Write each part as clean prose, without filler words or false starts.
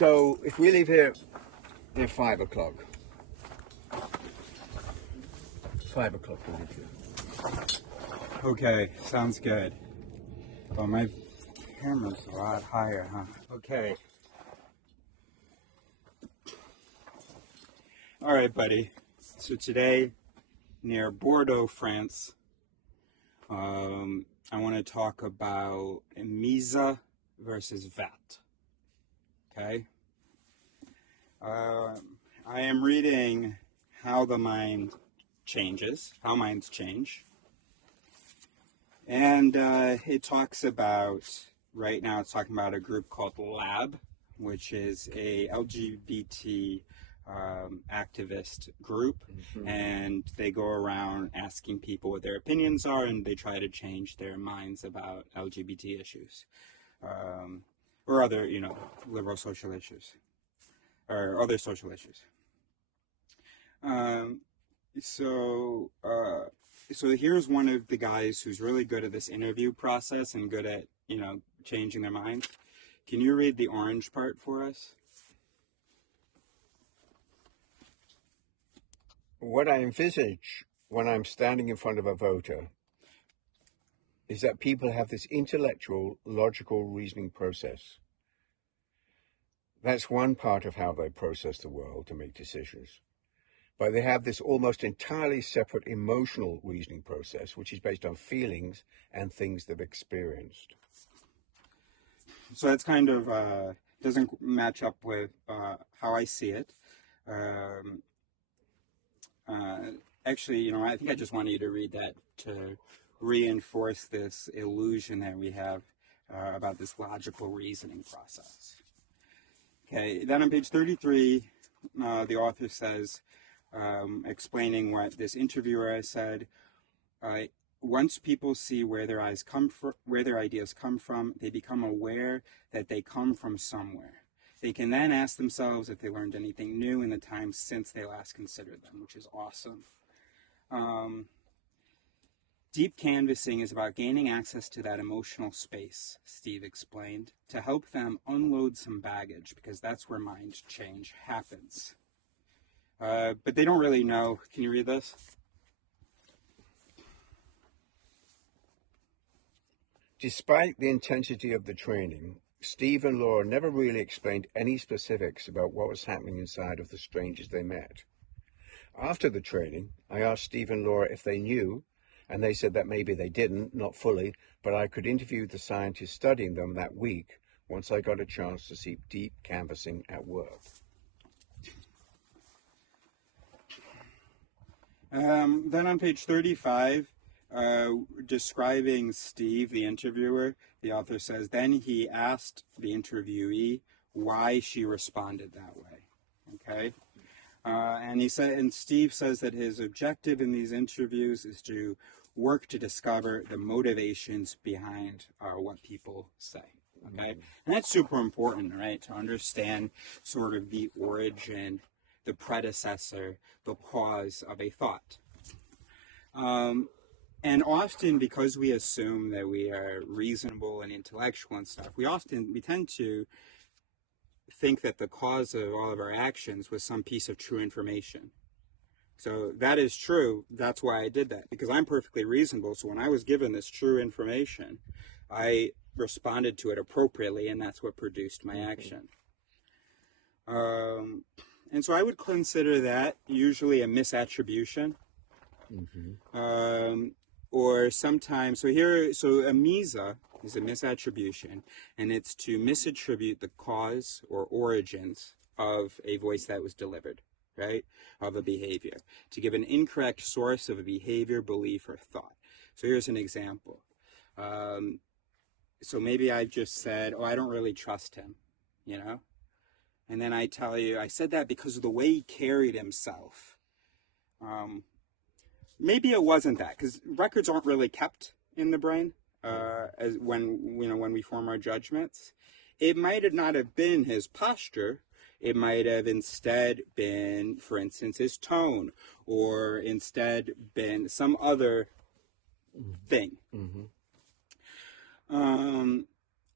So if we leave here at 5 o'clock, 5 o'clock we'll leave here. Okay, sounds good. Well, my camera's a lot higher, huh? Okay. All right, buddy. So today, near Bordeaux, France, I want to talk about Misa versus VAT. Okay? I am reading How the Mind Changes, How Minds Change. And it talks about, right now it's talking about a group called Lab, which is a LGBT activist group, and they go around asking people what their opinions are, and they try to change their minds about LGBT issues, or other, liberal social issues, or other social issues. So here's one of the guys who's really good at this interview process and good at, changing their minds. Can you read the orange part for us? What I envisage when I'm standing in front of a voter is that people have this intellectual, logical reasoning process. That's one part of how they process the world to make decisions. But they have this almost entirely separate emotional reasoning process, which is based on feelings and things they've experienced. So that's kind of, doesn't match up with how I see it. Actually, I think I just wanted you to read that to reinforce this illusion that we have about this logical reasoning process. Okay, then on page 33, the author says, explaining what this interviewer has said, once people see where their ideas come from, they become aware that they come from somewhere. They can then ask themselves if they learned anything new in the time since they last considered them, which is awesome. Deep canvassing is about gaining access to that emotional space, Steve explained, to help them unload some baggage, because that's where mind change happens. But they don't really know. Can you read this? Despite the intensity of the training, Steve and Laura never really explained any specifics about what was happening inside of the strangers they met. After the training, I asked Steve and Laura if they knew, and they said that maybe they didn't, not fully, but I could interview the scientists studying them that week once I got a chance to see deep canvassing at work. Then on page 35, describing Steve, the interviewer, the author says, then he asked the interviewee why she responded that way. Okay? And Steve says that his objective in these interviews is to work to discover the motivations behind what people say. Okay? And that's super important, right? To understand sort of the origin, the predecessor, the cause of a thought. And often, because we assume that we are reasonable and intellectual and stuff, we tend to think that the cause of all of our actions was some piece of true information. So that is true. That's why I did that, because I'm perfectly reasonable. So when I was given this true information, I responded to it appropriately, and that's what produced my action. And so I would consider that usually a misattribution. Or sometimes, so a Misa is a misattribution, and it's to misattribute the cause or origins of a voice that was delivered, right, of a behavior, to give an incorrect source of a behavior, belief, or thought. So here's an example. So maybe I just said, I don't really trust him, and then I tell you, I said that because of the way he carried himself. Maybe it wasn't that, because records aren't really kept in the brain as when we form our judgments. It might not have been his posture. It might have instead been, for instance, his tone, or instead been some other thing.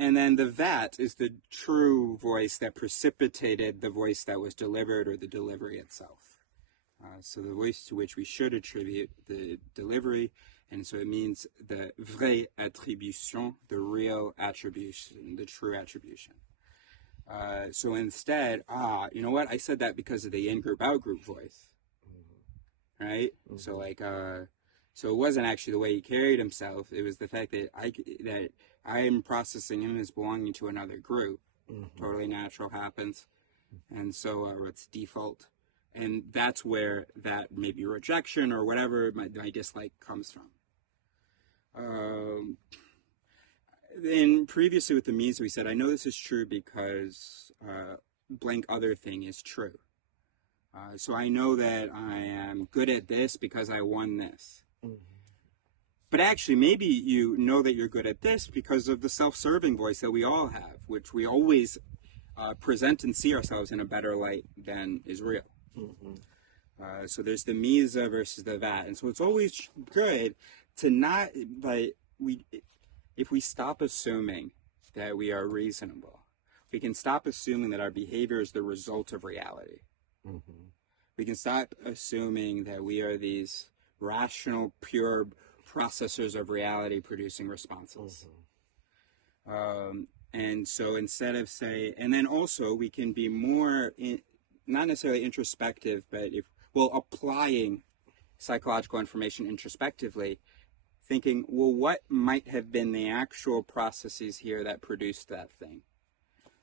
And then the vat is the true voice that precipitated the voice that was delivered, or the delivery itself. So the voice to which we should attribute the delivery, and so it means the vraie attribution, the real attribution, the true attribution. So instead, you know what? I said that because of the in-group, out-group voice, right? Mm-hmm. So like, so it wasn't actually the way he carried himself. It was the fact that I am processing him as belonging to another group. Mm-hmm. Totally natural, happens, and so it's default. And that's where that maybe rejection or whatever my dislike comes from. And previously with the Misa, we said, I know this is true because blank other thing is true. So I know that I am good at this because I won this. Mm-hmm. But actually, maybe you know that you're good at this because of the self-serving voice that we all have, which we always present and see ourselves in a better light than is real. Mm-hmm. So there's the Misa versus the vat, and so it's always good to not, but if we stop assuming that we are reasonable, we can stop assuming that our behavior is the result of reality. Mm-hmm. We can stop assuming that we are these rational, pure processors of reality producing responses. Mm-hmm. And so instead of and then also we can be more not necessarily introspective, but applying psychological information introspectively, thinking, well, what might have been the actual processes here that produced that thing?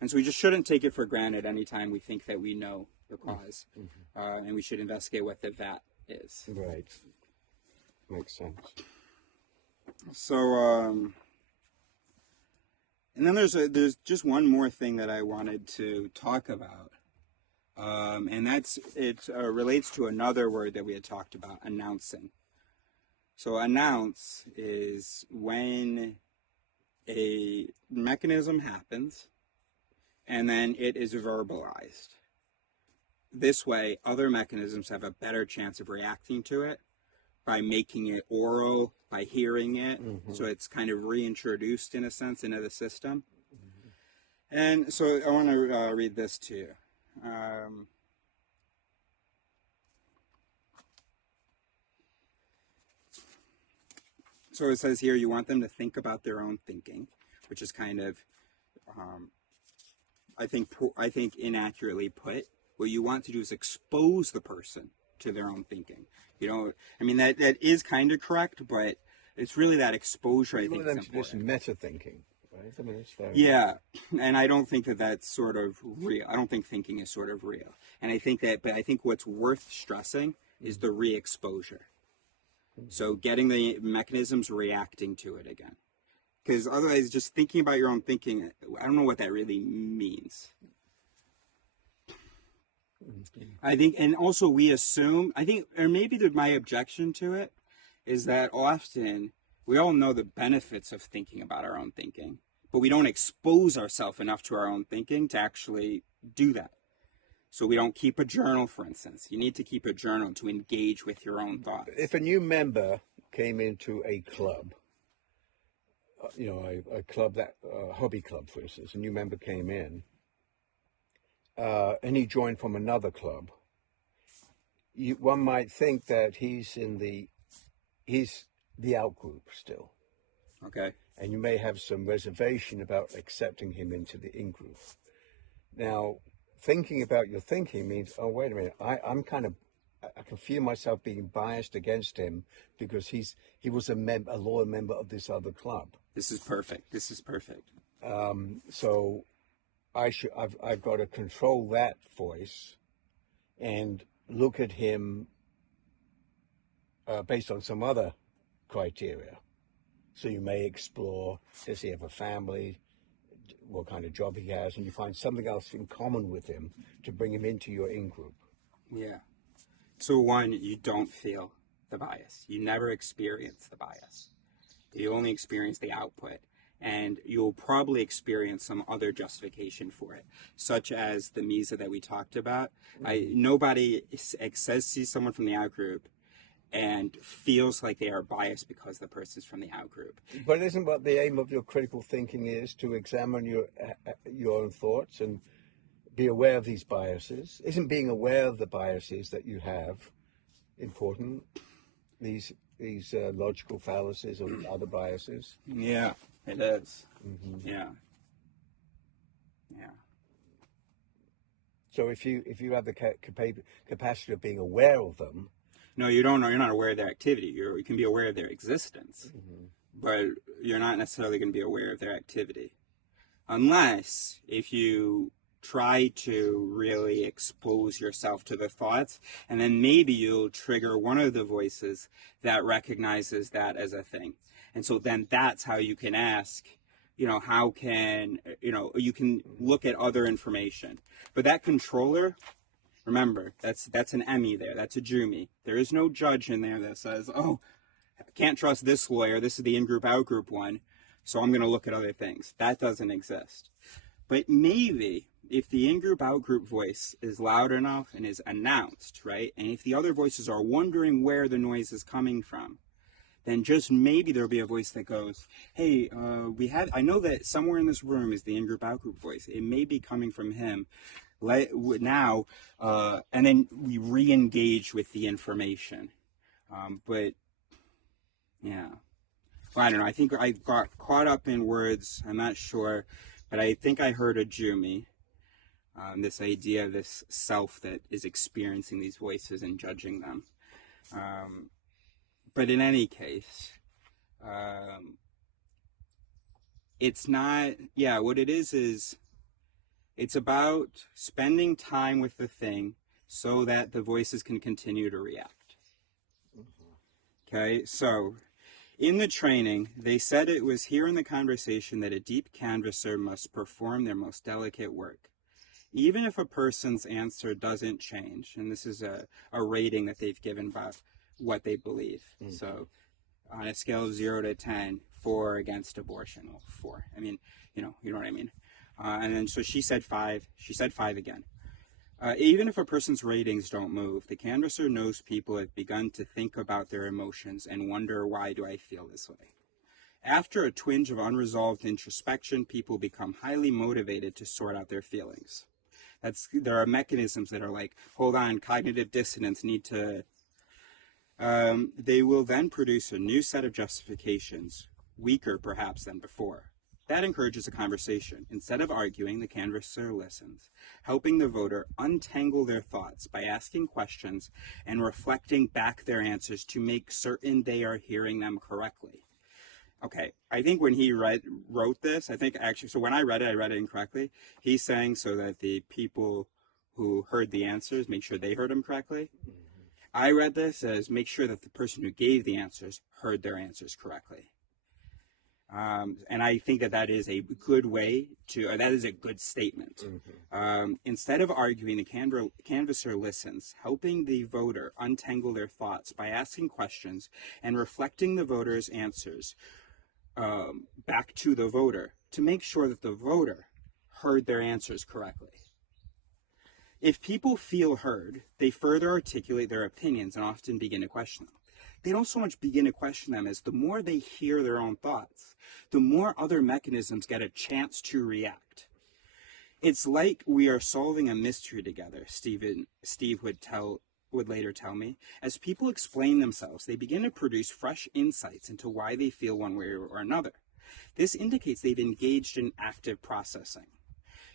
And so we just shouldn't take it for granted anytime we think that we know the cause. Mm-hmm. And we should investigate what the vat is. Right. Makes sense. So, and then there's just one more thing that I wanted to talk about. And it relates to another word that we had talked about, announcing. So announce is when a mechanism happens and then it is verbalized. This way, other mechanisms have a better chance of reacting to it by making it oral, by hearing it. Mm-hmm. So it's kind of reintroduced, in a sense, into the system. Mm-hmm. And so I want to read this to you. So it says here, you want them to think about their own thinking, which is kind of, I think inaccurately put. What you want to do is expose the person to their own thinking. You know, I mean, that is kind of correct, but it's really that exposure, I think, is important. This meta thinking, right? I mean, it's very yeah, and I don't think that that's sort of real. I don't think thinking is sort of real. And I think what's worth stressing is the re-exposure. So getting the mechanisms reacting to it again. Because otherwise, just thinking about your own thinking, I don't know what that really means. I think, and also we assume, or maybe my objection to it is that often we all know the benefits of thinking about our own thinking, but we don't expose ourselves enough to our own thinking to actually do that. So we don't keep a journal, for instance. You need to keep a journal to engage with your own thoughts. If a new member came into a club, a club hobby club, for instance, a new member came in, and he joined from another club, one might think that he's the out group still. Okay. And you may have some reservation about accepting him into the in group. Now, thinking about your thinking means, oh, wait a minute, I can feel myself being biased against him because he was a loyal member of this other club. This is perfect. So I've got to control that voice and look at him based on some other criteria. So you may explore, does he have a family? What kind of job he has, and you find something else in common with him to bring him into your in-group. Yeah. So one, you don't feel the bias. You never experience the bias. You only experience the output. And you'll probably experience some other justification for it, such as the Misa that we talked about. Mm-hmm. Nobody sees someone from the out group and feels like they are biased because the person's from the out group. But isn't what the aim of your critical thinking is to examine your own thoughts and be aware of these biases? Isn't being aware of the biases that you have important? These logical fallacies or other biases? Yeah, it is. Mm-hmm. Yeah. Yeah. So if you have the capacity of being aware of them. No, you don't know. You're not aware of their activity. You can be aware of their existence, but you're not necessarily going to be aware of their activity. Unless if you try to really expose yourself to the thoughts, and then maybe you'll trigger one of the voices that recognizes that as a thing. And so then that's how you can ask, how can, you can look at other information. But that controller, remember, that's an Emmy there. That's a Jumi. There is no judge in there that says, oh, I can't trust this lawyer. This is the in-group, out-group one. So I'm going to look at other things. That doesn't exist. But maybe if the in-group, out-group voice is loud enough and is announced, right? And if the other voices are wondering where the noise is coming from, then just maybe there'll be a voice that goes, hey, I know that somewhere in this room is the in-group, out-group voice. It may be coming from him now, and then we re-engage with the information. But, yeah. Well, I don't know. I think I got caught up in words. I'm not sure. But I think I heard a Jumi. This idea of this self that is experiencing these voices and judging them. But in any case, it's not, what it is it's about spending time with the thing so that the voices can continue to react. Okay, so in the training, they said it was here in the conversation that a deep canvasser must perform their most delicate work. Even if a person's answer doesn't change, and this is a rating that they've given about what they believe. So on a scale of 0 to 10, 4 against abortion, 4. I mean, you know what I mean? And then so she said 5. She said 5 again. Even if a person's ratings don't move, the canvasser knows people have begun to think about their emotions and wonder, why do I feel this way? After a twinge of unresolved introspection, people become highly motivated to sort out their feelings. There are mechanisms that are like, hold on, cognitive dissonance, need to... they will then produce a new set of justifications, weaker perhaps than before. That encourages a conversation. Instead of arguing, the canvasser listens, helping the voter untangle their thoughts by asking questions and reflecting back their answers to make certain they are hearing them correctly. Okay, I think when he wrote this, so when I read it incorrectly. He's saying so that the people who heard the answers make sure they heard them correctly. I read this as make sure that the person who gave the answers heard their answers correctly. And I think that is a good way to, that is a good statement. Instead of arguing, the canvasser listens, helping the voter untangle their thoughts by asking questions and reflecting the voter's answers back to the voter to make sure that the voter heard their answers correctly. If people feel heard, they further articulate their opinions and often begin to question them. They don't so much begin to question them as the more they hear their own thoughts, the more other mechanisms get a chance to react. It's like we are solving a mystery together, Steve would later tell me. As people explain themselves, they begin to produce fresh insights into why they feel one way or another. This indicates they've engaged in active processing.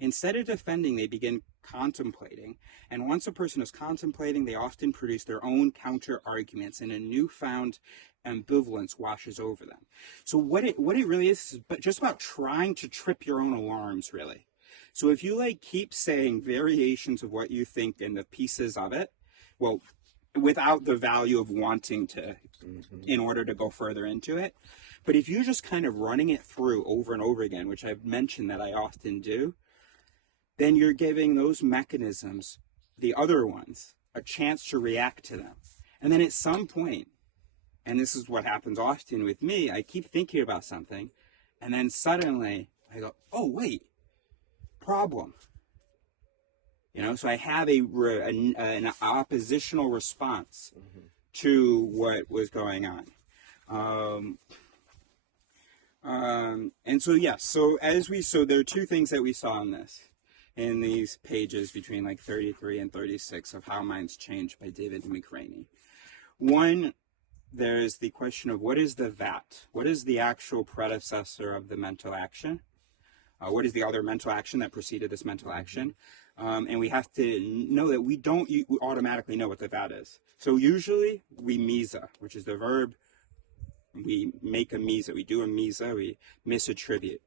Instead of defending, they begin contemplating. And once a person is contemplating, they often produce their own counter-arguments, and a newfound ambivalence washes over them. So what it really is just about trying to trip your own alarms, really. So if you keep saying variations of what you think and the pieces of it, well, without the value of wanting to, in order to go further into it. But if you're just kind of running it through over and over again, which I've mentioned that I often do, then you're giving those mechanisms, the other ones, a chance to react to them. And then at some point, and this is what happens often with me, I keep thinking about something, and then suddenly I go, oh, wait, problem. So I have an oppositional response to what was going on. And so, yes, so there are two things that we saw in these pages between like 33 and 36 of How Minds Change by David McRaney. One, there's the question of what is the VAT? What is the actual predecessor of the mental action? What is the other mental action that preceded this mental action? And we have to know that we don't automatically know what the VAT is. So usually we Misa, which is the verb. We make a Misa, we do a Misa, we misattribute.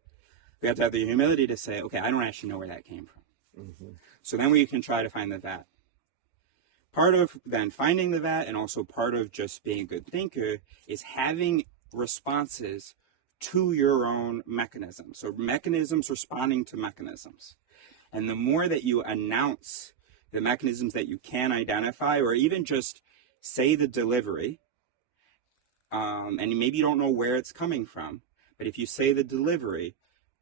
We have to have the humility to say, okay, I don't actually know where that came from. Mm-hmm. So then we can try to find the VAT. Part of then finding the VAT, and also part of just being a good thinker, is having responses to your own mechanisms. So mechanisms responding to mechanisms. And the more that you announce the mechanisms that you can identify, or even just say the delivery, and maybe you don't know where it's coming from, but if you say the delivery,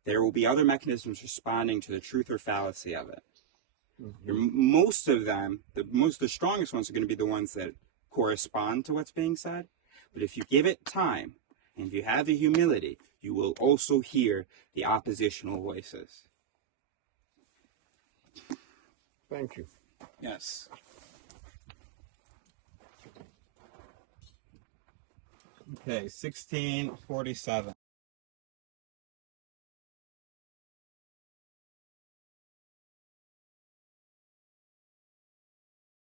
there will be other mechanisms responding to the truth or fallacy of it. Mm-hmm. Most of them, the strongest ones are going to be the ones that correspond to what's being said. But if you give it time, and if you have the humility, you will also hear the oppositional voices. Thank you. Yes. Okay, 1647.